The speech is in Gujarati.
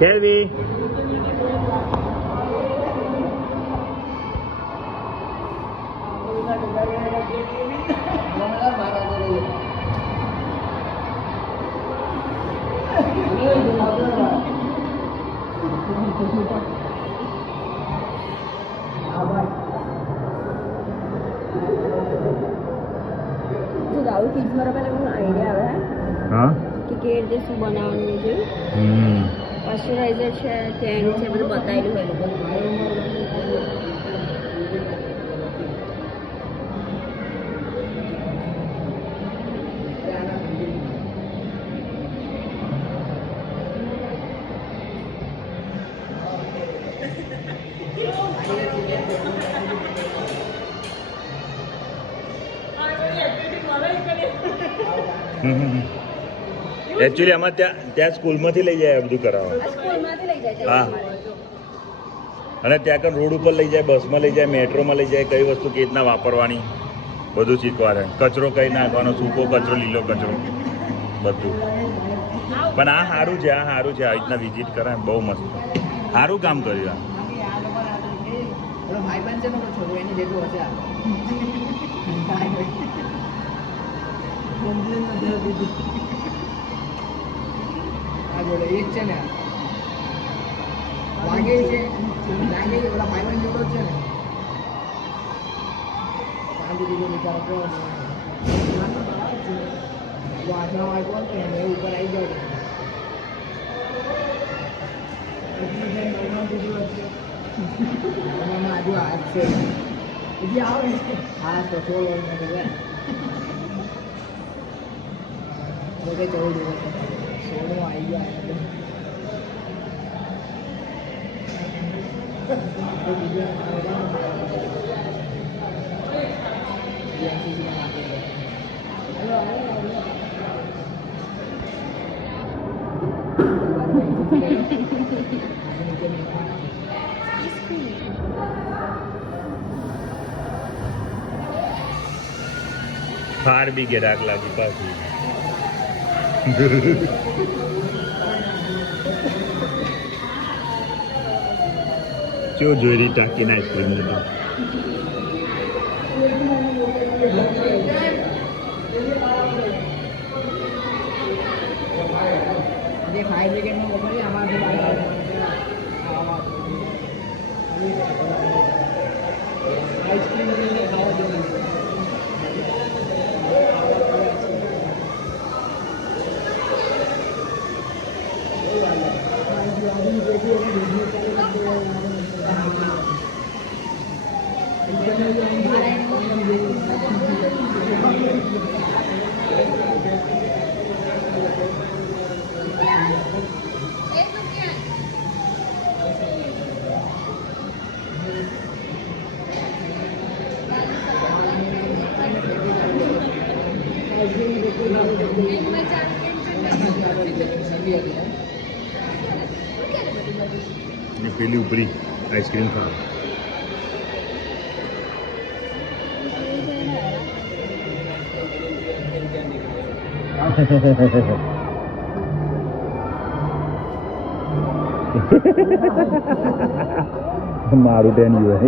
ખેલવી હા કે કેવી રીતે શું બનાવવાનું છે પાસ્ચરાઇઝર છે ટેન્ક છે બધું બતાવેલું હોય લોકો એકચ્યુઅલી આમાં ત્યાં સ્કૂલમાંથી લઈ જાય બધું કરાવવા સ્કૂલમાંથી લઈ જાય છે હા. અને ત્યાં કણ રોડ ઉપર લઈ જાય બસમાં લઈ જાય મેટ્રોમાં લઈ જાય કઈ વસ્તુ કેવી રીતના વાપરવાની બધું શીખવાડે કચરો કઈ નાખવાનો સૂકો કચરો લીલો કચરો બધું પણ આ સારું છે આવી રીતના વિઝિટ કરાય બહુ મસ્ત સારું કામ કર્યું આ જોડે એક છે ને લાગે છે ઓલા ભાઈબંધ જોડો છે ને શાંતિ દીધો વિચારો કેવો વાંચવા આવ્યો ને એને ઉપર આવી ગયો આજુ હાથ છે બીજી આવે હા તો 16 વર્ષ 14 વર્ષ 16 આવી ગયા ફાર બી ગે રાગ લાગી પાછી જો જોઈ રહી ટાંકીને આઈસ્ક્રીમ લીધું જે ફાયર બ્રિગેડની મોકલી આમાંથી આઈસ્ક્રીમ ખાવા દેવું ને પેલી ઉપરી આઈસ્ક્રીમ ખાવા મારું ટેન યુ